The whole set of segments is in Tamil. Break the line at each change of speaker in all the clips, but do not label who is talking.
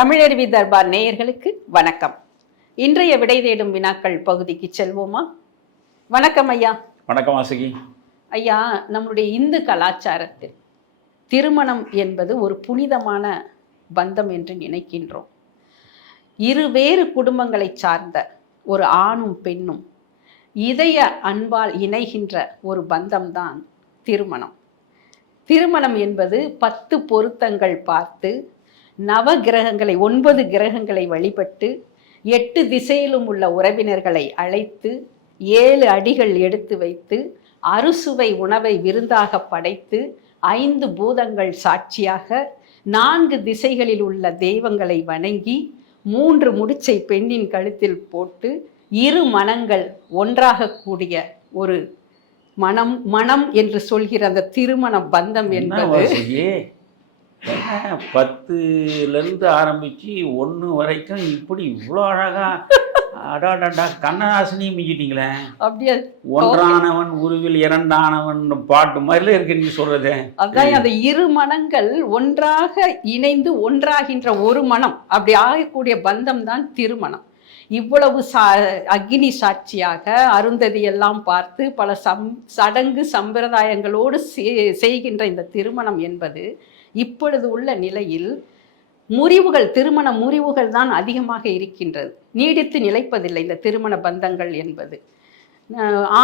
தமிழருவி தர்பார் நேயர்களுக்கு வணக்கம். இன்றைய விடை தேடும் வினாக்கள் பகுதிக்கு செல்வோமா? வணக்கம் ஐயா.
வணக்கம் வாசுகி.
ஐயா நம்முடைய இந்து கலாச்சாரத்தில் திருமணம் என்பது ஒரு புனிதமான பந்தம் என்று நினைக்கின்றோம். இருவேறு குடும்பங்களை சார்ந்த ஒரு ஆணும் பெண்ணும் இதய அன்பால் இணைகின்ற ஒரு பந்தம்தான் திருமணம். திருமணம் என்பது பத்து பொருத்தங்கள் பார்த்து நவ கிரகங்களை ஒன்பது கிரகங்களை வழிபட்டு எட்டு திசையிலும் உள்ள உறவினர்களை அழைத்து ஏழு அடிகள் எடுத்து வைத்து அறுசுவை உணவை விருந்தாக படைத்து ஐந்து பூதங்கள் சாட்சியாக நான்கு திசைகளில் உள்ள தெய்வங்களை வணங்கி மூன்று முடிச்சை பெண்ணின் கழுத்தில் போட்டு இரு மனங்கள் ஒன்றாக கூடிய ஒரு மனம் மனம் என்று சொல்கிற அந்த திருமண பந்தம் என்பது
பத்துலேருந்து ஆரம்பிச்சு ஒன்று வரைக்கும் இப்படி இவ்வளோ அழகா அடாடாடா கண்ணதாசனையும் மிஞ்சிட்டீங்களே.
அப்படியே?
ஒன்றானவன் உருவில் இரண்டானவன் பாட்டு மாதிரில இருக்கு நீங்க சொல்றது.
அதான் அந்த இரு மனங்கள் ஒன்றாக இணைந்து ஒன்றாகின்ற ஒரு மனம் அப்படி ஆகக்கூடிய பந்தம் தான் திருமணம். இவ்வளவு சா அக்னி சாட்சியாக அருந்ததி எல்லாம் பார்த்து பல சம் சடங்கு சம்பிரதாயங்களோடு செய்- செய்கின்ற இந்த திருமணம் என்பது இப்பொழுது உள்ள நிலையில் முறிவுகள் திருமண முறிவுகள் தான் அதிகமாக இருக்கின்றது. நீடித்து நிலைப்பதில்லை இந்த திருமண பந்தங்கள் என்பது.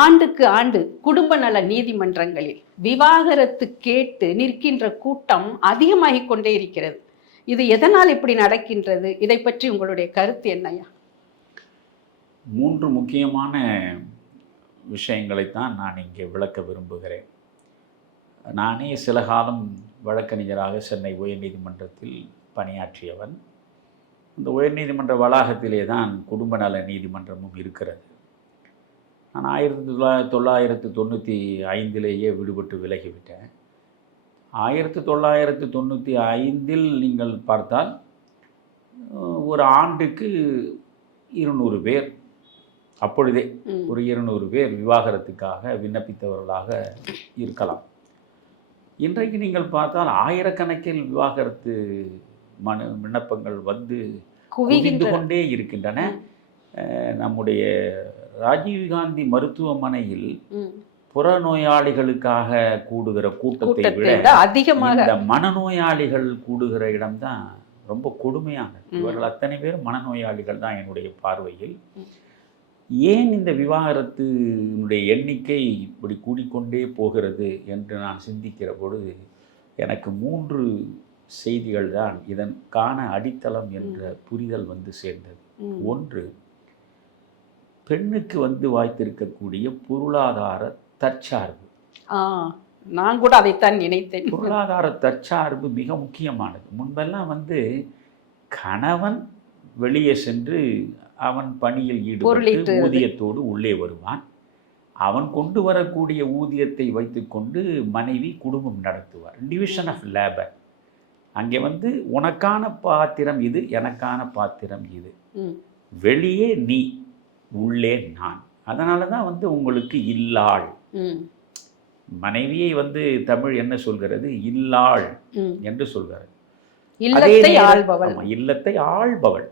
ஆண்டுக்கு ஆண்டு குடும்ப நல நீதிமன்றங்களில் விவாகரத்து கேட்டு நிற்கின்ற கூட்டம் அதிகமாகிக் கொண்டே இருக்கிறது. இது எதனால் இப்படி நடக்கின்றது? இதை பற்றி உங்களுடைய கருத்து என்னையா
மூன்று முக்கியமான விஷயங்களைத்தான் நான் இங்கே விளக்க விரும்புகிறேன். நானே சில காலம் வழக்கறிஞராக சென்னை உயர்நீதிமன்றத்தில் பணியாற்றியவன். இந்த உயர்நீதிமன்ற வளாகத்திலே தான் குடும்ப நல நீதிமன்றமும் இருக்கிறது. நான் ஆயிரத்தி தொள்ளாயிரத்தி தொள்ளாயிரத்து தொண்ணூற்றி ஐந்திலேயே விடுபட்டு விலகிவிட்டேன். ஆயிரத்தி தொள்ளாயிரத்து தொண்ணூற்றி ஐந்தில் நீங்கள் பார்த்தால் ஒரு ஆண்டுக்கு இருநூறு பேர் அப்பொழுதே. ஒரு இருநூறு பேர் விவாகரத்துக்காக விண்ணப்பித்தவர்களாக இருக்கலாம். இன்றைக்கு நீங்கள் பார்த்தால் ஆயிரக்கணக்கில் விவாகரத்து மனு விண்ணப்பங்கள் வந்து குவிந்து கொண்டே இருக்கின்றன நம்முடைய ராஜீவ்காந்தி மருத்துவமனையில். புறநோயாளிகளுக்காக கூடுகிற கூட்டத்தை விட
அதிகமாக
இந்த மனநோயாளிகள் கூடுகிற இடம்தான் ரொம்ப கொடுமையானது
ம்.
இவர்கள் அத்தனை பேரும் மனநோயாளிகள் தான் என்னுடைய பார்வையில். ஏன் இந்த விவாகரத்தினுடைய எண்ணிக்கை இப்படி கூடிக்கொண்டே போகிறது என்று நான் சிந்திக்கிற பொழுது எனக்கு மூன்று செய்திகள் தான் இதற்கான அடித்தளம் என்ற புரிதல் வந்து சேர்ந்தது. ஒன்று பெண்ணுக்கு வந்து வாய்த்திருக்கக்கூடிய பொருளாதார தற்சார்பு.
நான் கூட அதைத்தான் நினைத்தேன்.
பொருளாதார தற்சார்பு மிக முக்கியமானது. முன்பெல்லாம் வந்து கணவன் வெளியே சென்று அவன் பணியில் ஈடுபட்டு. ஊதியத்தோடு உள்ளே வருவான். அவன் கொண்டு வரக்கூடிய ஊதியத்தை வைத்துக்கொண்டு மனைவி குடும்பம் நடத்துவார். டிவிஷன் ஆஃப் லேபர் அங்கே வந்து உனக்கான பாத்திரம் இது எனக்கான பாத்திரம் இது. வெளியே நீ உள்ளே நான். அதனால தான் வந்து உங்களுக்கு இல்லாள். மனைவியை வந்து தமிழ் என்ன சொல்கிறது? இல்லாள். என்று சொல்கிறது.
இல்லத்தை ஆள்பவள்.
இல்லத்தை ஆள்பவள்.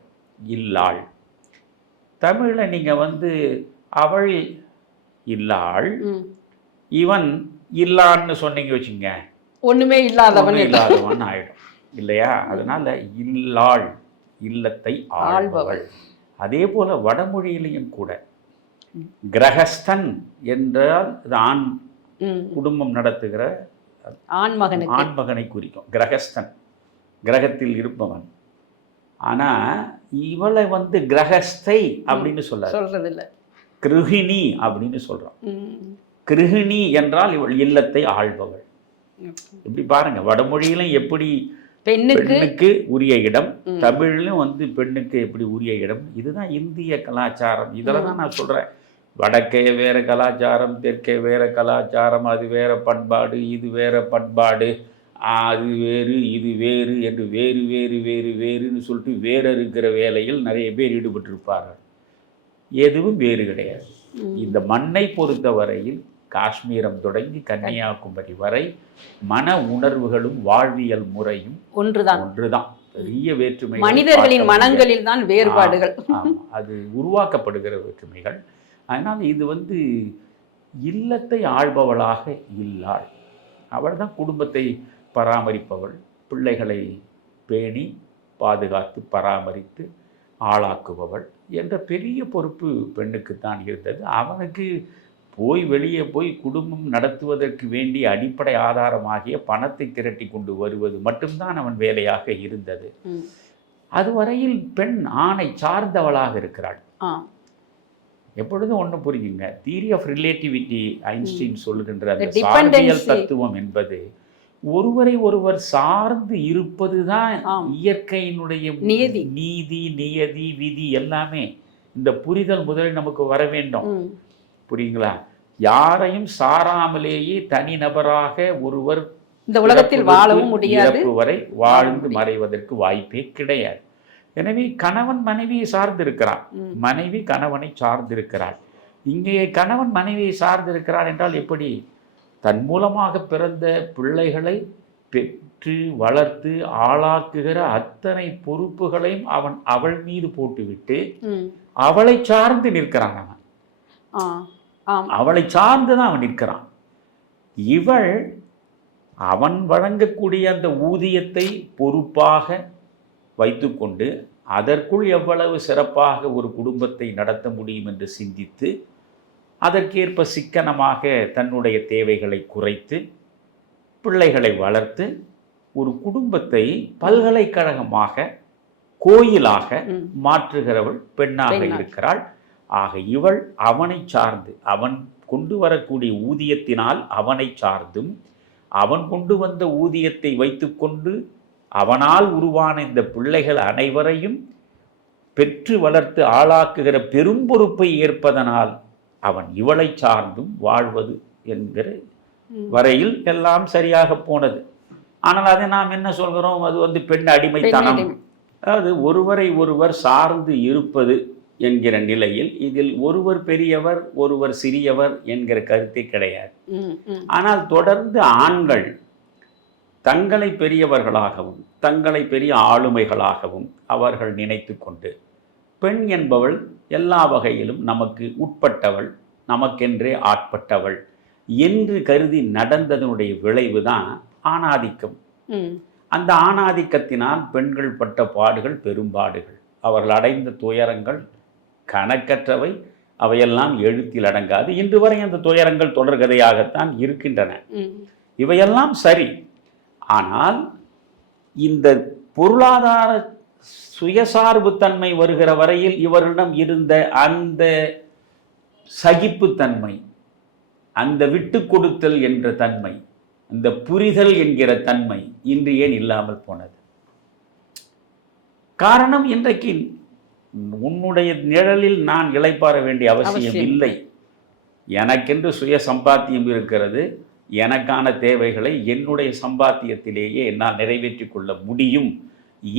இல்லாள். தமிழ்ல நீங்க வந்து அவள் இல்லாள். இவன் இல்லான்னு சொன்னீங்க வச்சுங்க
ஒண்ணுமே இல்லாதவன்.
இல்லாதவன் ஆயிடும். இல்லையா? அதனால இல்லாள் இல்லத்தை ஆள்பவள். அதே போல வடமொழியிலையும் கூட கிரகஸ்தன் என்றால் அது ஆண். குடும்பம் நடத்துகிற
ஆண் மகனுக்கு.
ஆண்மகனை குறிக்கும். கிரகஸ்தன். கிரகத்தில் இருப்பவன். ஆனா இவளை வந்து கிரகஸ்தை அப்படின்னு சொல்ல
சொல்றது இல்ல
கிருஹிணி அப்படின்னு சொல்றோம்.
ம்.
கிருகிணி என்றால் இவள் இல்லத்தை ஆள்பவள். இப்படி பாருங்க வடமொழியிலும் எப்படி
பெண்ணுக்கு
உரிய இடம். தமிழ்லையும் வந்து பெண்ணுக்கு எப்படி உரிய இடம் இதுதான் இந்திய கலாச்சாரம். இதில் தான் நான் சொல்றேன். வடக்கே வேற கலாச்சாரம் தெற்கே வேற கலாச்சாரம் அது வேற பண்பாடு இது வேற பண்பாடு. அது வேறு இது வேறு என்று வேறு வேறு வேறு வேறுன்னு சொல்லிட்டு வேற இருக்கிற வேலையில் நிறைய பேர் ஈடுபட்டிருப்பார்கள். எதுவும் வேறு கிடையாது. இந்த மண்ணை பொறுத்தவரையில் காஷ்மீரம் தொடங்கி கன்னியாகுமரி வரை மன உணர்வுகளும் வாழ்வியல் முறையும்
ஒன்றுதான்.
ஒன்றுதான். பெரிய வேற்றுமை
மனிதர்களின் மனங்களில் தான் வேறுபாடுகள்.
அது உருவாக்கப்படுகிற வேற்றுமைகள். அதனால் இது வந்து இல்லத்தை ஆள்பவளாக இல்லாள். அவள் தான் குடும்பத்தை பராமரிப்பவள். பிள்ளைகளை பேணி பாதுகாத்து பராமரித்து ஆளாக்குபவள் என்ற பெரிய பொறுப்பு பெண்ணுக்கு தான் இருந்தது. அவனுக்கு போய் வெளியே போய் குடும்பம் நடத்துவதற்கு வேண்டிய அடிப்படை ஆதாரமாகிய பணத்தை திரட்டி கொண்டு வருவது மட்டும்தான் அவன் வேலையாக இருந்தது. அதுவரையில் பெண் ஆணை சார்ந்தவளாக இருக்கிறாள். எப்பொழுதும் ஒன்று புரியுங்க. தியரி ஆஃப் ரிலேட்டிவிட்டி ஐன்ஸ்டீன் சொல்லுகின்ற அந்த. சார்பியல் தத்துவம் என்பது ஒருவரை ஒருவர் சார்ந்து இருப்பதுதான்
ஆம்.
இயற்கையினுடைய
நியதி.
நீதி நியதி விதி எல்லாமே இந்த புரிதல் முதலில் நமக்கு வர வேண்டும். புரியுங்களா யாரையும் சாராமலேயே தனிநபராக ஒருவர்
இந்த உலகத்தில் வாழவும் முடியாது
வரை வாழ்ந்து. மறைவதற்கு வாய்ப்பே கிடையாது எனவே கணவன் மனைவியை சார்ந்திருக்கிறான்
ம்.
மனைவி கணவனை சார்ந்திருக்கிறாள் இங்கே கணவன் மனைவியை சார்ந்திருக்கிறாள் என்றால் எப்படி தன் மூலமாக பிறந்த பிள்ளைகளை பெற்று வளர்த்து ஆளாக்குகிற அத்தனை பொறுப்புகளையும் அவன் அவள் மீது போட்டுவிட்டு. அவளை சார்ந்து நிற்கிறான் அவன். அவளை சார்ந்து தான் அவன் நிற்கிறான். இவள் அவன் வழங்கக்கூடிய அந்த ஊதியத்தை பொறுப்பாக வைத்துக்கொண்டு அதற்குள் எவ்வளவு சிறப்பாக ஒரு குடும்பத்தை நடத்த முடியும் என்று சிந்தித்து அதற்கேற்ப சிக்கனமாக தன்னுடைய தேவைகளை குறைத்து பிள்ளைகளை வளர்த்து ஒரு குடும்பத்தை பல்கலைக்கழகமாக கோயிலாக. மாற்றுகிறவள் பெண்ணாக
பெண்ணாக.
இருக்கிறாள் ஆக இவள் அவனை சார்ந்து அவன் கொண்டு வரக்கூடிய ஊதியத்தினால் அவனை சார்ந்தும் அவன் கொண்டு வந்த ஊதியத்தை வைத்துக்கொண்டு அவனால் உருவான இந்த பிள்ளைகள் அனைவரையும் பெற்று வளர்த்து ஆளாக்குகிற பெரும் பொறுப்பை ஏற்பதனால் அவன் இவளை சார்ந்தும் வாழ்வது என்கிற. வரையில் எல்லாம் சரியாக போனது ஆனால் அதை நாம் என்ன சொல்கிறோம் அது வந்து பெண் அடிமைத்தனம். அதாவது ஒருவரை ஒருவர் சார்ந்து இருப்பது என்கிற நிலையில் இதில் ஒருவர் பெரியவர் ஒருவர் சிறியவர் என்கிற கருத்தே கிடையாது. ஆனால் தொடர்ந்து ஆண்கள் தங்களை பெரியவர்களாகவும் தங்களை பெரிய ஆளுமைகளாகவும் அவர்கள் நினைத்து கொண்டு பெண் என்பவள் எல்லா வகையிலும் நமக்கு உட்பட்டவள் நமக்கென்றே ஆட்பட்டவள் என்று கருதி நடந்ததனுடைய விளைவுதான் ஆணாதிக்கம்.
ம்.
அந்த ஆணாதிக்கத்தினால் பெண்கள் பட்ட பாடுகள் பெரும்பாடுகள். அவர்கள் அடைந்த துயரங்கள் கணக்கற்றவை அவையெல்லாம் எழுத்தில் அடங்காது. இன்று வரை அந்த துயரங்கள் தொடர்கதையாகத்தான் இருக்கின்றன. இவையெல்லாம் சரி. ஆனால் இந்த பொருளாதார சுயசார்புத்தன்மை வருகிற வரையில் இவரிடம் இருந்த அந்த சகிப்புத்தன்மை அந்த விட்டு கொடுத்தல் என்ற தன்மை அந்த புரிதல் என்கிற தன்மை இன்று ஏன் இல்லாமல் போனது? காரணம் இன்றைக்கு உன்னுடைய நிழலில் நான் இளைப்பாற வேண்டிய அவசியம். இல்லை. எனக்கென்று சுய சம்பாத்தியம் இருக்கிறது. எனக்கான தேவைகளை என்னுடைய சம்பாத்தியத்திலேயே என்னால் நிறைவேற்றிக் கொள்ள முடியும்.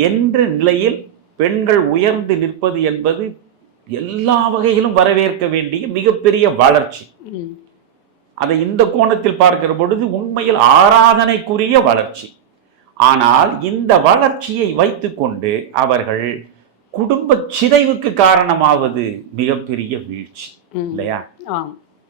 என்ற நிலையில் பெண்கள் உயர்ந்து நிற்பது என்பது எல்லா வகையிலும் வரவேற்க வேண்டிய மிகப்பெரிய வளர்ச்சி. அதை இந்த கோணத்தில் பார்க்கிற பொழுது உண்மையில் ஆராதனைக்குரிய வளர்ச்சி ஆனால் இந்த வளர்ச்சியை வைத்துக்கொண்டு அவர்கள் குடும்ப சிதைவுக்கு காரணமாவது மிகப்பெரிய வீழ்ச்சி. இல்லையா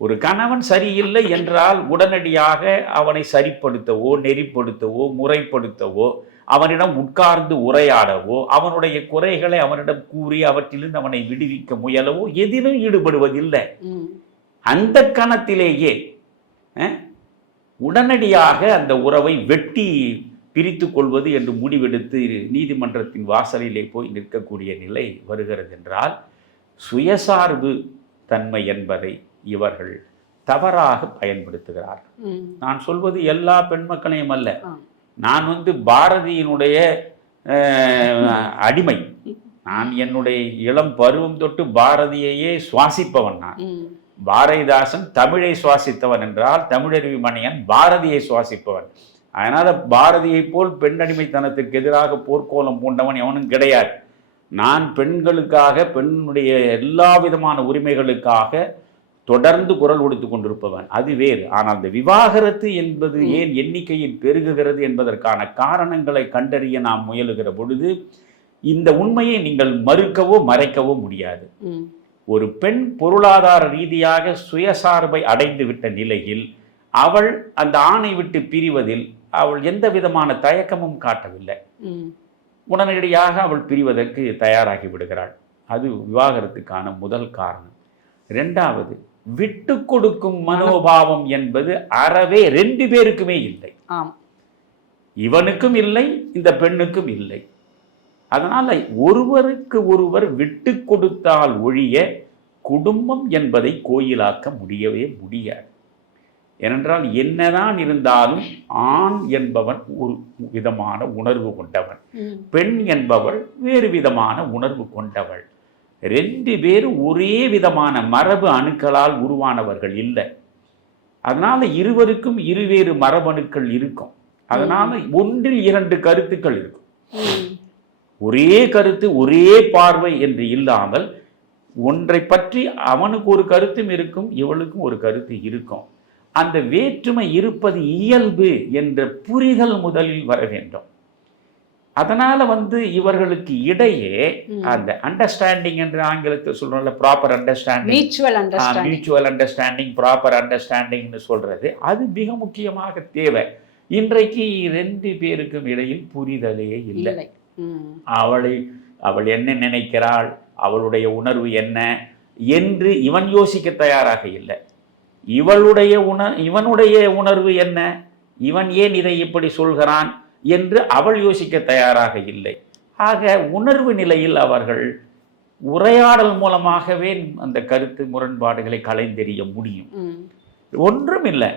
ஒரு கணவன் சரியில்லை என்றால் உடனடியாக அவனை சரிப்படுத்தவோ நெறிப்படுத்தவோ முறைப்படுத்தவோ அவனிடம் உட்கார்ந்து உரையாடவோ அவனுடைய குறைகளை அவனிடம் கூறி அவற்றிலிருந்து அவனை விடுவிக்க முயலவோ எதிலும் ஈடுபடுவதில்லை. அந்த கணத்திலேயே உடனடியாக அந்த உறவை வெட்டி பிரித்து கொள்வது என்று முடிவெடுத்து நீதிமன்றத்தின் வாசலிலே போய் நிற்கக்கூடிய நிலை வருகிறது என்றால் சுயசார்பு தன்மை என்பதை இவர்கள் தவறாக பயன்படுத்துகிறார்கள். நான் சொல்வது எல்லா பெண் மக்களையும் அல்ல. நான் வந்து பாரதியினுடைய அடிமை. நான் என்னுடைய இளம் பருவம் தொட்டு பாரதியையே சுவாசிப்பவன் நான். பாரதிதாசன் தமிழை சுவாசித்தவன் என்றால் தமிழருவி மணியன் பாரதியை சுவாசிப்பவன். அதனால பாரதியைப் போல் பெண் அடிமைத்தனத்திற்கு எதிராக போர்க்கோலம் பூண்டவன் எவனும் கிடையாது. நான் பெண்களுக்காக பெண்ணுடைய எல்லா விதமான உரிமைகளுக்காக தொடர்ந்து குரல் கொடுத்து கொண்டிருப்பவன் அது வேறு ஆனால் இந்த விவாகரத்து என்பது. ஏன் எண்ணிக்கையில் பெருகுகிறது என்பதற்கான காரணங்களை கண்டறிய நாம் முயலுகிற பொழுது இந்த உண்மையை நீங்கள் மறுக்கவோ மறைக்கவோ முடியாது. ஒரு பெண் பொருளாதார ரீதியாக சுயசார்பை அடைந்து விட்ட நிலையில் அவள் அந்த ஆணை விட்டு பிரிவதில் அவள் எந்த விதமான தயக்கமும் காட்டவில்லை. உடனடியாக அவள் பிரிவதற்கு தயாராகி விடுகிறாள் அது விவாகரத்துக்கான முதல் காரணம் ரெண்டாவது விட்டு கொடுக்கும் மனோபாவம் என்பது அறவே ரெண்டு பேருக்குமே இல்லை. இவனுக்கும் இல்லை இந்த பெண்ணுக்கும் இல்லை. அதனால ஒருவருக்கு ஒருவர் விட்டு கொடுத்தால் ஒழிய குடும்பம் என்பதை கோயிலாக்க முடியவே முடியாது. ஏனென்றால் என்னதான் இருந்தாலும் ஆண் என்பவன் ஒரு விதமான உணர்வு கொண்டவன். பெண் என்பவள் வேறு விதமான உணர்வு கொண்டவள். ரெண்டு பேரும் ஒரே விதமான மரபு அணுக்களால் உருவானவர்கள் இல்லை. அதனால இருவருக்கும் இருவேறு மரபணுக்கள் இருக்கும். அதனால ஒன்றில் இரண்டு கருத்துக்கள் இருக்கும். ஒரே கருத்து ஒரே பார்வை என்று இல்லாமல் ஒன்றை பற்றி அவனுக்கு ஒரு கருத்தும் இருக்கும் இவளுக்கும் ஒரு கருத்து இருக்கும். அந்த வேற்றுமை இருப்பது இயல்பு என்ற புரிதல் முதலில் வர வேண்டும். அதனால வந்து இவர்களுக்கு இடையே. அந்த அண்டர்ஸ்டாண்டிங் என்று ஆங்கிலத்தில் சொல்றோம்ல proper understanding
mutual understanding
mutual understanding proper அண்டர்ஸ்டாண்டிங்னு சொல்றது. அது மிக முக்கியமாக தேவை. இன்றைக்கு ரெண்டு பேருக்கும் இடையில் புரிதலே இல்லை. அவளை அவள் என்ன நினைக்கிறாள்? அவளுடைய உணர்வு என்ன? என்று இவன் யோசிக்க தயாராக இல்லை. இவளுடைய உண இவனுடைய உணர்வு என்ன? இவன் ஏன் இதை இப்படி சொல்கிறான்? என்று அவள் யோசிக்க தயாராக இல்லை. ஆக உணர்வு நிலையில் அவர்கள் உரையாடல் மூலமாகவே அந்த கருத்து முரண்பாடுகளை களைந்தெறிய முடியும். ஒன்றும் இல்லை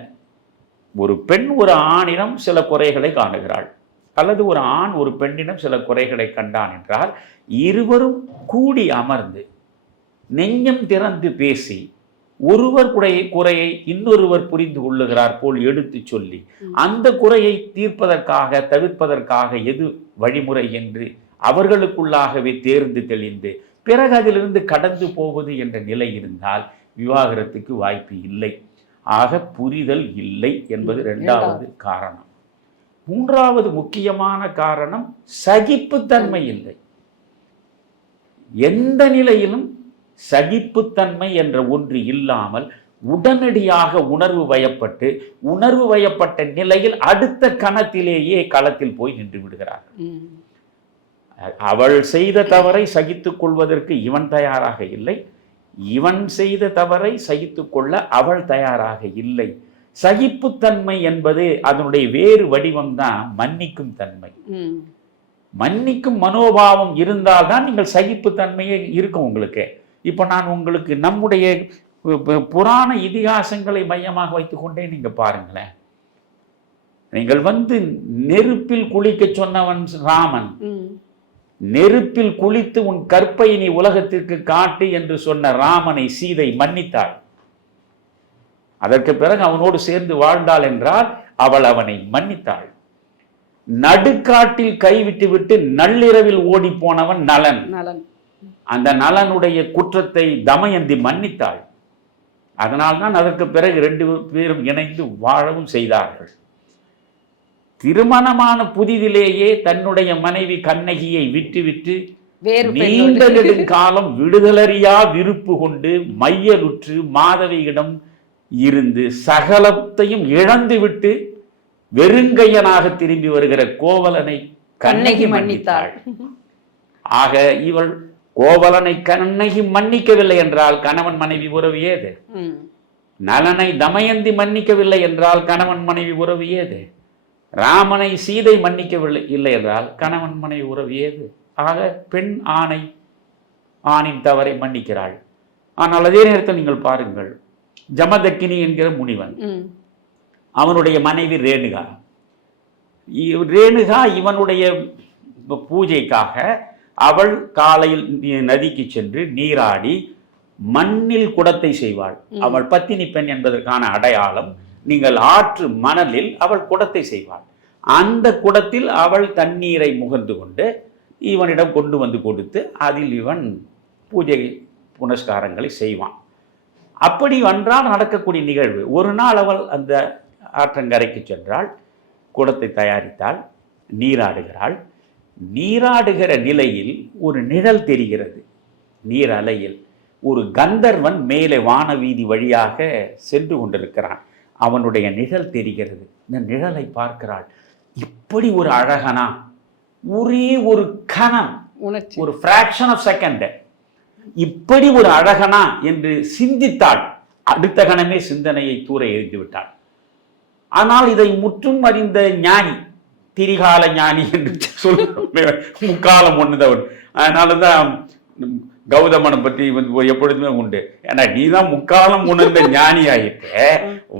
ஒரு பெண் ஒரு ஆணிடம் சில குறைகளை காணுகிறாள். அல்லது ஒரு ஆண் ஒரு பெண்ணிடம் சில குறைகளை கண்டான் என்றால் இருவரும் கூடி அமர்ந்து நெஞ்சம் திறந்து பேசி ஒருவர் குறையை குறையை இன்னொருவர் புரிந்து கொள்ளுகிறார் போல் எடுத்துச் சொல்லி. அந்த குறையை தீர்ப்பதற்காக தவிர்ப்பதற்காக எது வழிமுறை என்று அவர்களுக்குள்ளாகவே தேர்ந்து தெளிந்து பிறகு அதிலிருந்து கடந்து போவது என்ற நிலை இருந்தால் விவாகரத்துக்கு வாய்ப்பு இல்லை. ஆக புரிதல் இல்லை என்பது இரண்டாவது காரணம். மூன்றாவது முக்கியமான காரணம் சகிப்புத்தன்மை இல்லை. எந்த நிலையிலும் சகிப்புத்தன்மை என்ற ஒன்று இல்லாமல் உடனடியாக உணர்வு வயப்பட்டு உணர்வு வயப்பட்ட நிலையில் அடுத்த கணத்திலேயே களத்தில் போய் நின்று விடுகிறார். அவள் செய்த தவறை சகித்துக் கொள்வதற்கு இவன் தயாராக இல்லை. இவன் செய்த தவறை சகித்துக் கொள்ள அவள் தயாராக இல்லை. சகிப்புத்தன்மை என்பது அதனுடைய வேறு வடிவம்தான் மன்னிக்கும் தன்மை. மன்னிக்கும் மனோபாவம் இருந்தால்தான் நீங்கள் சகிப்புத்தன்மையே இருக்கும் உங்களுக்கு. இப்போ நான் உங்களுக்கு நம்முடைய புராண இதிகாசங்களை மையமாக வைத்துக்கொண்டே நீங்க பாருங்களேன். நீங்கள் வந்து நெருப்பில் குளிக்க சொன்னவன் ராமன். நெருப்பில் குளித்து உன் கற்பை நீ உலகத்திற்கு காட்டு என்று சொன்ன ராமனை சீதை மன்னித்தாள். அதற்கு பிறகு அவனோடு சேர்ந்து வாழ்ந்தாள் என்றால் அவள் அவனை மன்னித்தாள். நடுக்காட்டில் கைவிட்டு விட்டு நள்ளிரவில் ஓடி போனவன் நலன்.
நலன்.
அந்த நலனுடைய குற்றத்தை தமயந்தி மன்னித்தாள். அதனால்தான் அதற்கு பிறகு ரெண்டு பேரும் இணைந்து வாழவும் செய்தார்கள். திருமணமான புதிதிலேயே தன்னுடைய மனைவி கண்ணகியை விட்டுவிட்டு
வேறு
நீண்ட நெடுங்காலம் விடுதலறியா விருப்பு கொண்டு மையலுற்று மாதவியிடம் இருந்து சகலத்தையும் இழந்துவிட்டு வெறுங்கையனாக திரும்பி வருகிற கோவலனை கண்ணகி மன்னித்தாள். ஆக இவள் கோவலனை கண்ணகி மன்னிக்கவில்லை என்றால் கணவன் மனைவி உறவு ஏது. நலனை தமயந்தி மன்னிக்கவில்லை என்றால் கணவன் மனைவி உறவு ஏது? ராமனை சீதை மன்னிக்கவில்லை இல்லை என்றால் கணவன் மனைவி உறவு ஏது? ஆக பெண் ஆணை ஆணின் தவறை மன்னிக்கிறாள். ஆனால் அதே நேரத்தில் நீங்கள் பாருங்கள் ஜமதக்கினி என்கிற முனிவன் அவனுடைய மனைவி ரேணுகா. ரேணுகா இவனுடைய பூஜைக்காக அவள் காலையில் நதிக்கு சென்று நீராடி மண்ணில் குடத்தை செய்வாள். அவள் பத்தினி பெண் என்பதற்கான அடையாளம் நீங்கள் ஆற்று மணலில் அவள் குடத்தை செய்வாள். அந்த குடத்தில் அவள் தண்ணீரை முகந்து கொண்டு இவனிடம் கொண்டு வந்து கொடுத்து அதில் இவன் பூஜை புனஸ்காரங்களை செய்வான். அப்படி ஒன்றால் நடக்கக்கூடிய நிகழ்வு ஒரு நாள் அவள் அந்த ஆற்றங்கரைக்கு சென்றாள் குடத்தை தயாரித்தாள் நீராடுகிறாள். நீராடுகிற நிலையில் ஒரு நிழல் தெரிகிறது. நீர் அலையில். ஒரு கந்தர்வன் மேலே வானவீதி வழியாக சென்று கொண்டிருக்கிறான். அவனுடைய நிழல் தெரிகிறது. இந்த நிழலை பார்க்கிறாள். இப்படி ஒரு அழகனா? ஒரே ஒரு கணம்.
உணர்ச்சி.
ஒரு ஃப்ராக்ஷன் ஆஃப் செகண்ட் இப்படி ஒரு அழகனா என்று சிந்தித்தாள். அடுத்த கணமே சிந்தனையை தூர எறிந்து விட்டாள். ஆனால் இதை முற்றும் அறிந்த ஞானி திரிகால ஞானி என்று சொல்லுவோம் முக்காலம் ஒண்ணுதவன். அதனால தான் கௌதமனை பற்றி வந்து எப்பொழுதுமே உண்டு. ஏன்னா நீ தான் முக்காலம் உணர்ந்த ஞானி ஆகிட்ட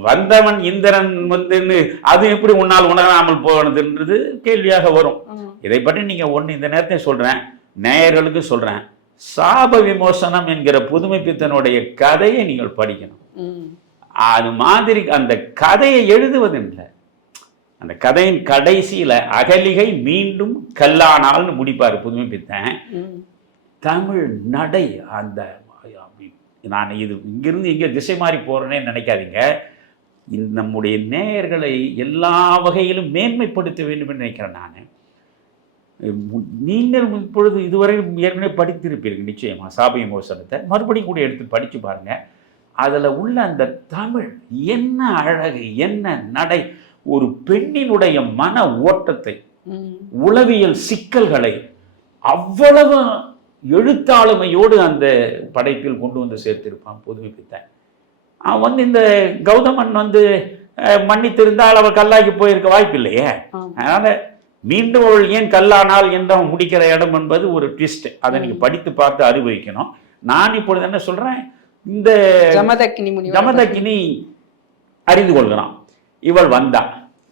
வந்தவன் இந்திரன் வந்துன்னு அது எப்படி உன்னால் உணராமல் போனதுன்றது கேள்வியாக வரும். இதை பற்றி நீங்க ஒண்ணு இந்த நேரத்தை சொல்றேன். நேயர்களுக்கு சொல்றேன். சாப விமோசனம் என்கிற புதுமை பித்தனுடைய கதையை நீங்கள் படிக்கணும். அது மாதிரி அந்த கதையை எழுதுவது இல்லை அந்த கதையின் கடைசியில அகலிகை மீண்டும் கல்லானால்னு முடிப்பார் புதுமை பித்தன் தமிழ் நடை அந்த நான் இது இங்கிருந்து எங்கே திசை மாறி போறேனே நினைக்காதீங்க. நம்முடைய நேயர்களை எல்லா வகையிலும் மேன்மைப்படுத்த வேண்டும் என்று நினைக்கிறேன் நான். நீங்கள் இப்பொழுது இதுவரை ஏற்கனவே படித்திருப்பீர்கள் நிச்சயமா சாப விமோசனத்தை. மறுபடியும் கூட எடுத்து படிச்சு பாருங்க. அதில் உள்ள அந்த தமிழ் என்ன அழகு என்ன நடை ஒரு பெண்ணினுடைய மன ஓட்டத்தை உளவியல் சிக்கல்களை அவ்வளவு எழுத்தாளுமையோடு அந்த படைப்பில் கொண்டு வந்து சேர்த்திருப்பான் புதுமை பித்தன். அவன் வந்து இந்த கௌதமன் வந்து மன்னித்திருந்தால் அவள் கல்லாக்கி போயிருக்க வாய்ப்பில்லையே.
ஆம்.
அதனால மீண்டும் அவள் ஏன் கல்லானால் என்று அவன் முடிக்கிற இடம் என்பது ஒரு ட்விஸ்ட் அதை நீங்க படித்து பார்த்து அனுபவிக்கணும் நான் இப்பொழுது என்ன சொல்றேன்? இந்த
ஜமதக்கினி
ஜமதக்கினி அறிந்து கொள்கிறான். இவள் வந்தா.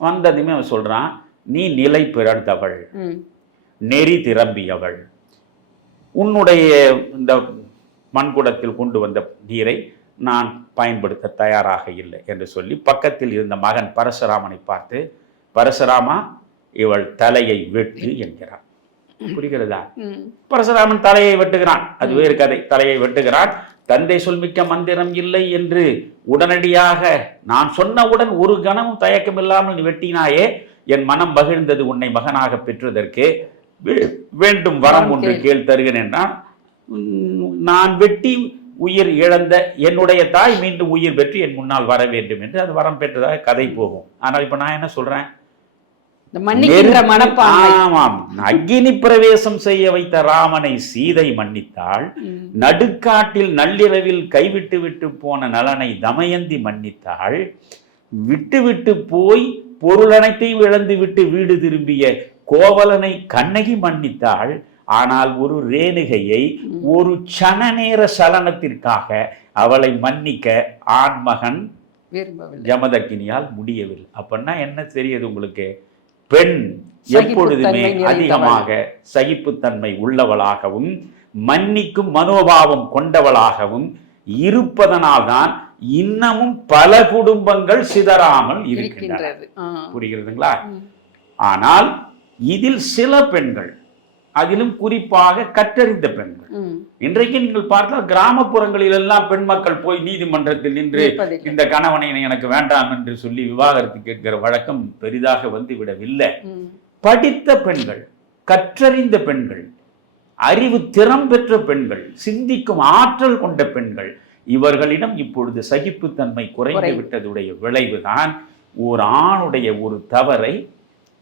வந்ததுமே அவன் சொல்றான் நீ நிலை பிறந்தவள். நெறி திரம்பியவள். உன்னுடைய இந்த மண்குடத்தில் கொண்டு வந்த நீரை நான் பயன்படுத்த தயாராக இல்லை என்று சொல்லி பக்கத்தில் இருந்த மகன் பரசுராமனை பார்த்து பரசுராமா இவள் தலையை வெட்டு என்கிறான். புரிகிறதா? பரசுராமன் தலையை வெட்டுகிறான். அது வேறு கதை தலையை வெட்டுகிறான். தந்தை சொல்மிக்க மந்திரம் இல்லை என்று உடனடியாக நான் சொன்னவுடன் ஒரு கணமும் தயக்கம் இல்லாமல் நீ வெட்டினாயே என் மனம் மகிழ்ந்தது உன்னை மகனாக பெற்றதற்கு வேண்டும் வரம் ஒன்று கேள் தருகிறேன் என்றான். நான் வெட்டி உயிர் இழந்த என்னுடைய தாய் மீண்டும் உயிர் பெற்று என் முன்னால் வர வேண்டும் என்று அது வரம் பெற்றதாக கதை போகும். ஆனால் இப்ப நான் என்ன சொல்றேன்
இந்த மன்னிக்கின்ற
நெருப்பு-
மனப்பான்மை
ஆமாம். அக்னி பிரவேசம் செய்ய வைத்த ராமனை சீதை மன்னித்தாள். நடுக்காட்டில் நள்ளிரவில் கைவிட்டு விட்டு போன நலனை தமயந்தி மன்னித்தாள். விட்டு விட்டு போய் பொருள் அனைத்தையும் இழந்து விட்டு வீடு திரும்பிய கோவலனை கண்ணகி மன்னித்தாள். ஆனால் ஒரு ரேணுகையை ஒரு சன நேர சலனத்திற்காக அவளை மன்னிக்க ஆண்மகன் ஜமதக்கினியால் முடியவில்லை. அப்படின்னா என்ன தெரியுது உங்களுக்கு? பெண் எப்பொழுதுமே. அதிகமாக சகிப்புத்தன்மை உள்ளவளாகவும் மன்னிக்கும் மனோபாவம் கொண்டவளாகவும் இருப்பதனால்தான் இன்னமும் பல குடும்பங்கள் சிதறாமல் இருக்கின்றன
இருக்கின்றது.
புரிகிறதுங்களா. ஆனால் இதில் சில பெண்கள் அதிலும் குறிப்பாக கற்றறிந்த பெண்கள். இன்றைக்கு நீங்கள் பார்த்தால் கிராமப்புறங்களில் எல்லாம் பெண் மக்கள் போய் நீதிமன்றத்தில் நின்று. இந்த கணவனை எனக்கு வேண்டாம் என்று சொல்லி விவாகரத்து கேட்கிற வழக்கம் பெரிதாக வந்து விடவில்லை
ம்.
படித்த பெண்கள் கற்றறிந்த பெண்கள் அறிவு திறம் பெற்ற பெண்கள் சிந்திக்கும் ஆற்றல் கொண்ட பெண்கள் இவர்களிடம் இப்பொழுது சகிப்புத்தன்மை குறைந்து
குறை.
விட்டதுடைய விளைவுதான் ஒரு ஆணுடைய ஒரு தவறை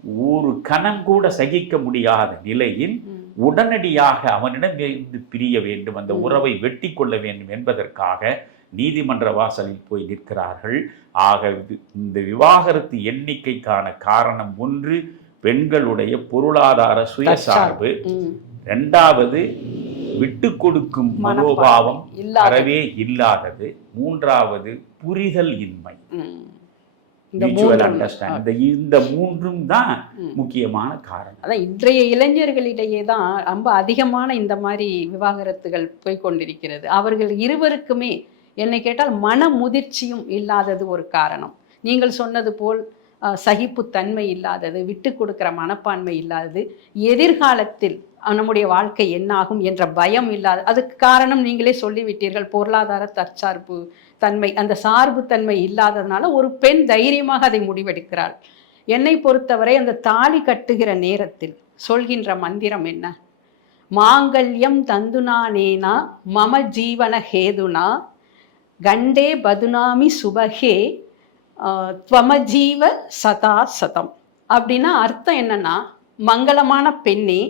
ஒரு கணம் கூட சகிக்க முடியாத நிலையில். உடனடியாக அவனிடம் இருந்து பிரிய வேண்டும் அந்த உறவை வெட்டி கொள்ள வேண்டும் என்பதற்காக நீதிமன்ற வாசலில் போய் நிற்கிறார்கள். ஆக இந்த விவாகரத்து எண்ணிக்கைக்கான காரணம் ஒன்று பெண்களுடைய பொருளாதார சுயசார்பு. ரெண்டாவது விட்டு கொடுக்கும் மனோபாவம் அறவே இல்லாதது. மூன்றாவது புரிதல் இன்மை. மியூச்சுவல் அண்டர்ஸ்டாண்ட் இந்த மூன்றும் தான். முக்கியமான காரணம்.
அதான் இன்றைய இளைஞர்களிடையே தான் ரொம்ப அதிகமான இந்த மாதிரி விவாகரத்துகள் போய்க்கொண்டிருக்கிறது அவர்கள் இருவருக்குமே என்னை கேட்டால் மன முதிர்ச்சியும் இல்லாதது ஒரு காரணம். நீங்கள் சொன்னது போல் அஹ், சகிப்புத்தன்மை இல்லாதது விட்டு கொடுக்கிற மனப்பான்மை இல்லாதது எதிர்காலத்தில் நம்முடைய வாழ்க்கை என்னாகும் என்ற பயம் இல்லாத அதுக்கு காரணம் நீங்களே சொல்லிவிட்டீர்கள். பொருளாதார தற்சார்பு தன்மை அந்த சார்பு தன்மை இல்லாததுனால ஒரு பெண் தைரியமாக அதை முடிவெடுக்கிறாள். என்னை பொறுத்தவரை அந்த தாலி கட்டுகிற நேரத்தில் சொல்கின்ற மந்திரம் என்ன? மாங்கல்யம் தந்துனானேனா மம ஜீவன ஹேதுனா கண்டே பதுனாமி சுபஹே துவமஜீவ சதா சதம். அப்படின்னா அர்த்தம் என்னன்னா மங்களமான பெண்ணே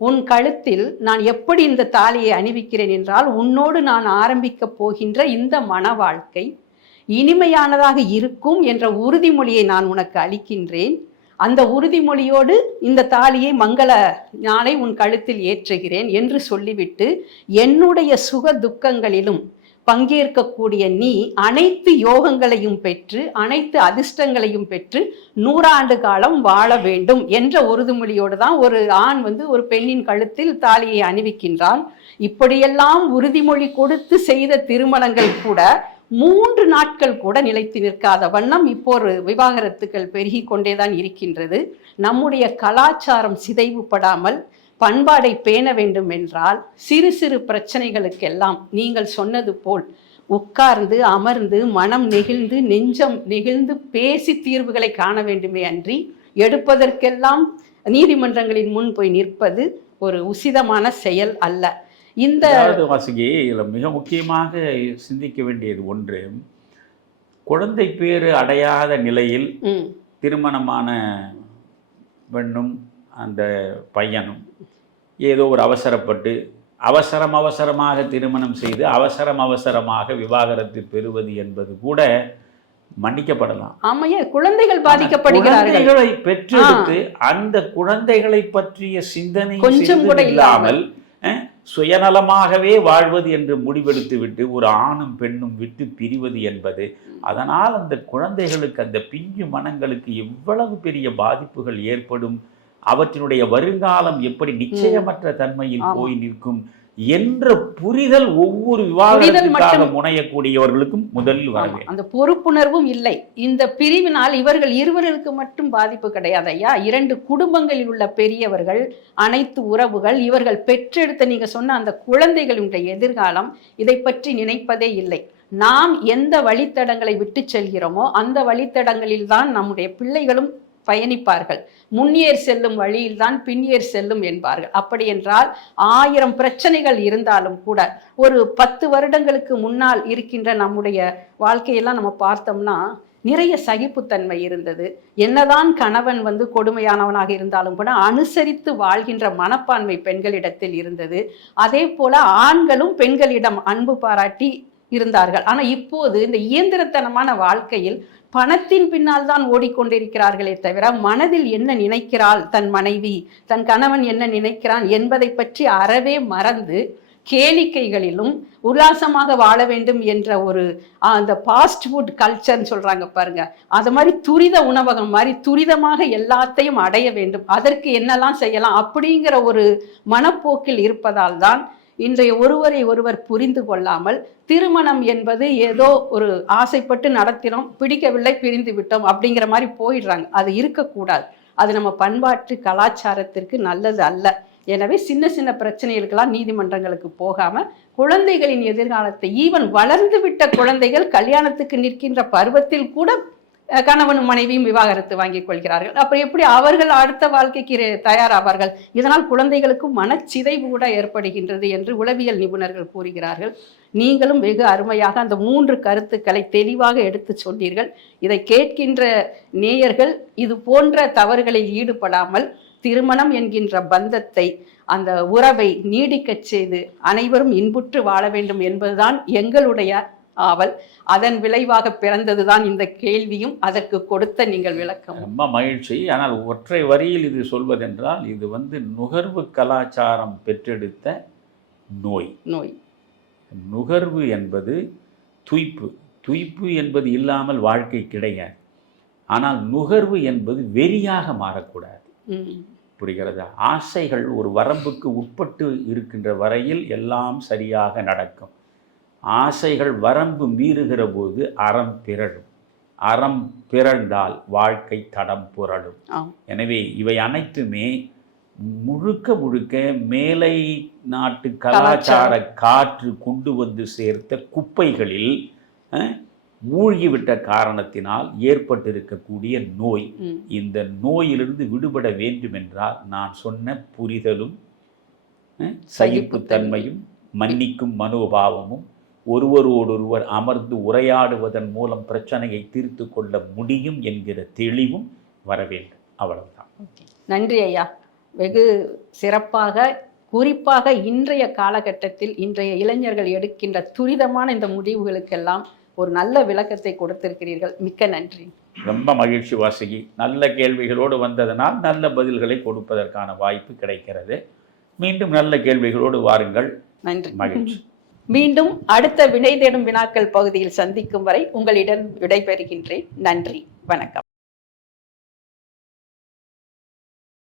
உன் கழுத்தில் நான் எப்படி இந்த தாலியை அணிவிக்கிறேன் என்றால் உன்னோடு நான் ஆரம்பிக்கப் போகின்ற இந்த மன வாழ்க்கை இனிமையானதாக இருக்கும் என்ற உறுதிமொழியை நான் உனக்கு அளிக்கின்றேன். அந்த உறுதிமொழியோடு இந்த தாலியை மங்கள நாளை உன் கழுத்தில் ஏற்றுகிறேன் என்று சொல்லிவிட்டு என்னுடைய சுக துக்கங்களிலும் பங்கேற்கக்கூடிய நீ அனைத்து யோகங்களையும் பெற்று அனைத்து அதிர்ஷ்டங்களையும் பெற்று நூறாண்டு காலம் வாழ வேண்டும் என்ற உறுதிமொழியோடு தான் ஒரு ஆண் வந்து ஒரு பெண்ணின் கழுத்தில் தாலியை அணிவிக்கின்றான் இப்படியெல்லாம் உறுதிமொழி கொடுத்து செய்த திருமணங்கள் கூட மூன்று நாட்கள் கூட நிலைத்து நிற்காத வண்ணம் இப்போ ஒரு விவாகரத்துக்கள் பெருகி கொண்டேதான் இருக்கின்றது. நம்முடைய கலாச்சாரம் சிதைவுபடாமல் பண்பாடை பேண வேண்டும் என்றால் சிறு சிறு பிரச்சனைகளுக்கெல்லாம் நீங்கள் சொன்னது போல் உட்கார்ந்து அமர்ந்து மனம் நெகிழ்ந்து நெஞ்சம் நெகிழ்ந்து பேசி தீர்வுகளை காண வேண்டுமே அன்றி எடுப்பதற்கெல்லாம் நீதிமன்றங்களின் முன் போய் நிற்பது ஒரு உசிதமான செயல் அல்ல. இந்த
வாசுகி இதில் மிக முக்கியமாக சிந்திக்க வேண்டியது ஒன்று குழந்தை பேறு அடையாத நிலையில் திருமணமான பெண்ணும் அந்த பையனும் ஏதோ ஒரு அவசரப்பட்டு அவசரம் அவசரமாக திருமணம் செய்து அவசரம் அவசரமாக விவாகரத்து பெறுவது என்பது கூட மன்னிக்கப்படலாம்.
ஆமையா குழந்தைகள் பாதிக்கப்படுகிறார்கள்.
பெற்றெடுத்து அந்த குழந்தைகளை பற்றிய சிந்தனை
கொஞ்சம் கூட
இல்லாமல் சுயநலமாகவே வாழ்வது என்று முடிவெடுத்து விட்டு ஒரு ஆணும் பெண்ணும் விட்டு பிரிவது என்பது அதனால் அந்த குழந்தைகளுக்கு அந்த பிஞ்சு மனங்களுக்கு எவ்வளவு பெரிய பாதிப்புகள் ஏற்படும் அவற்றினுடைய வருங்காலம் எப்படி நிச்சயமற்ற தன்மையில். போய் நிற்கும் என்ற புரிதல் ஒவ்வொரு விவாதத்துக்காக முனையக்கூடியவர்களுக்கும் முதலில் வர
ஆமா,
வேண்டும்.
அந்த பொறுப்புணர்வும் இல்லை. இந்த பிரிவினால் இவர்கள் இருவருக்கு மட்டும் பாதிப்பு கிடையாது ஐயா. இரண்டு குடும்பங்களில் உள்ள பெரியவர்கள் அனைத்து உறவுகள் இவர்கள் பெற்றெடுத்த நீங்க சொன்ன அந்த குழந்தைகளுடைய எதிர்காலம் இதை பற்றி நினைப்பதே இல்லை. நாம் எந்த வழித்தடங்களை விட்டு செல்கிறோமோ அந்த வழித்தடங்களில் தான் நம்முடைய பிள்ளைகளும் பயணிப்பார்கள். முன்னேர் செல்லும் வழியில்தான் பின்னேர் செல்லும் என்பார்கள். அப்படி என்றால் ஆயிரம் பிரச்சனைகள் இருந்தாலும் கூட ஒரு பத்து வருடங்களுக்கு முன்னால் இருக்கின்ற நம்முடைய வாழ்க்கையெல்லாம் நம்ம பார்த்தோம்னா நிறைய சகிப்புத்தன்மை இருந்தது. என்னதான் கணவன் வந்து கொடுமையானவனாக இருந்தாலும் கூட அனுசரித்து வாழ்கின்ற மனப்பான்மை பெண்களிடத்தில் இருந்தது. அதே போல ஆண்களும் பெண்களிடம் அன்பு பாராட்டி இருந்தார்கள். ஆனால் இப்போது இந்த இயந்திரத்தனமான வாழ்க்கையில் பணத்தின் பின்னால் தான் ஓடிக்கொண்டிருக்கிறார்களே தவிர மனதில் என்ன நினைக்கிறாள் தன் மனைவி? தன் கணவன் என்ன நினைக்கிறான் என்பதை பற்றி அறவே மறந்து கேளிக்கைகளிலும் உல்லாசமாக வாழ வேண்டும் என்ற ஒரு அந்த ஃபாஸ்ட் ஃபுட் கல்ச்சர்னு சொல்கிறாங்க பாருங்க. அது மாதிரி துரித உணவகம் மாதிரி துரிதமாக எல்லாத்தையும் அடைய வேண்டும். அதற்கு என்னெல்லாம் செய்யலாம் அப்படிங்கிற ஒரு மனப்போக்கில் இருப்பதால் தான் இன்றைய ஒருவரை ஒருவர் புரிந்து கொள்ளாமல் திருமணம் என்பது ஏதோ ஒரு ஆசைப்பட்டு நடத்தினோம் பிடிக்கவில்லை பிரிந்து விட்டோம் அப்படிங்கிற மாதிரி போயிடுறாங்க. அது இருக்கக்கூடாது. அது நம்ம பண்பாட்டு கலாச்சாரத்திற்கு நல்லது அல்ல. எனவே சின்ன சின்ன பிரச்சனைகளுக்கெல்லாம் நீதிமன்றங்களுக்கு போகாம குழந்தைகளின் எதிர்காலத்தை ஈவன் வளர்ந்து விட்ட குழந்தைகள் கல்யாணத்துக்கு நிற்கின்ற பருவத்தில் கூட கணவனும் மனைவியும் விவாகரத்து வாங்கிக் கொள்கிறார்கள். அப்புறம் எப்படி அவர்கள் அடுத்த வாழ்க்கைக்கு தயாராவார்கள்? இதனால் குழந்தைகளுக்கு மனச்சிதைவு கூட ஏற்படுகின்றது என்று உளவியல் நிபுணர்கள் கூறுகிறார்கள். நீங்களும் வெகு அருமையாக அந்த மூன்று கருத்துக்களை தெளிவாக எடுத்து சொன்னீர்கள். இதை கேட்கின்ற நேயர்கள் இது போன்ற தவறுகளில் ஈடுபடாமல் திருமணம் என்கின்ற பந்தத்தை அந்த உறவை நீடிக்கச் செய்து அனைவரும் இன்புற்று வாழ வேண்டும் என்பதுதான் எங்களுடைய ஆவல். அதன் விளைவாக பிறந்ததுதான் இந்த கேள்வியும் அதற்கு கொடுத்த நீங்கள் விளக்கம்
ரொம்ப மகிழ்ச்சி. ஆனால் ஒற்றை வரியில் இது சொல்வதென்றால் இது வந்து நுகர்வு கலாச்சாரம் பெற்றெடுத்த நோய்.
நோய்.
நுகர்வு என்பது துய்ப்பு. துய்ப்பு என்பது இல்லாமல் வாழ்க்கை கிடையாது. ஆனால் நுகர்வு என்பது வெறியாக மாறக்கூடாது. புரிகிறதா? ஆசைகள் ஒரு வரம்புக்கு உட்பட்டு இருக்கின்ற வரையில் எல்லாம் சரியாக நடக்கும். ஆசைகள் வரம்பு மீறுகிற போது அறம் பிறழும். அறம் பிறழ்ந்தால் வாழ்க்கை தடம் புரளும் எனவே இவை அனைத்துமே முழுக்க முழுக்க மேலை நாட்டு கலாச்சார காற்று கொண்டு வந்து சேர்த்த குப்பைகளில் மூழ்கிவிட்ட காரணத்தினால் ஏற்பட்டிருக்கக்கூடிய நோய். இந்த நோயிலிருந்து விடுபட வேண்டுமென்றால் நான் சொன்ன புரிதலும் சகிப்புத்தன்மையும். மன்னிக்கும் மனோபாவமும் ஒருவரோடொருவர் அமர்ந்து உரையாடுவதன் மூலம் பிரச்சனையை தீர்த்து கொள்ள முடியும் என்கிற தெளிவும் வர வேண்டும் அவ்வளவுதான்
நன்றி ஐயா. வெகு சிறப்பாக குறிப்பாக இன்றைய காலகட்டத்தில் இன்றைய இளைஞர்கள் எடுக்கின்ற துரிதமான இந்த முடிவுகளுக்கெல்லாம் ஒரு நல்ல விளக்கத்தை கொடுத்திருக்கிறீர்கள். மிக்க நன்றி.
ரொம்ப மகிழ்ச்சி வாசகி. நல்ல கேள்விகளோடு வந்ததனால் நல்ல பதில்களை கொடுப்பதற்கான வாய்ப்பு கிடைக்கிறது. மீண்டும் நல்ல கேள்விகளோடு வாருங்கள்.
நன்றி.
மகிழ்ச்சி.
மீண்டும் அடுத்த விடை தேடும் வினாக்கள் பகுதியில் சந்திக்கும் வரை உங்களிடம் விடைபெறுகின்றேன். நன்றி. வணக்கம்.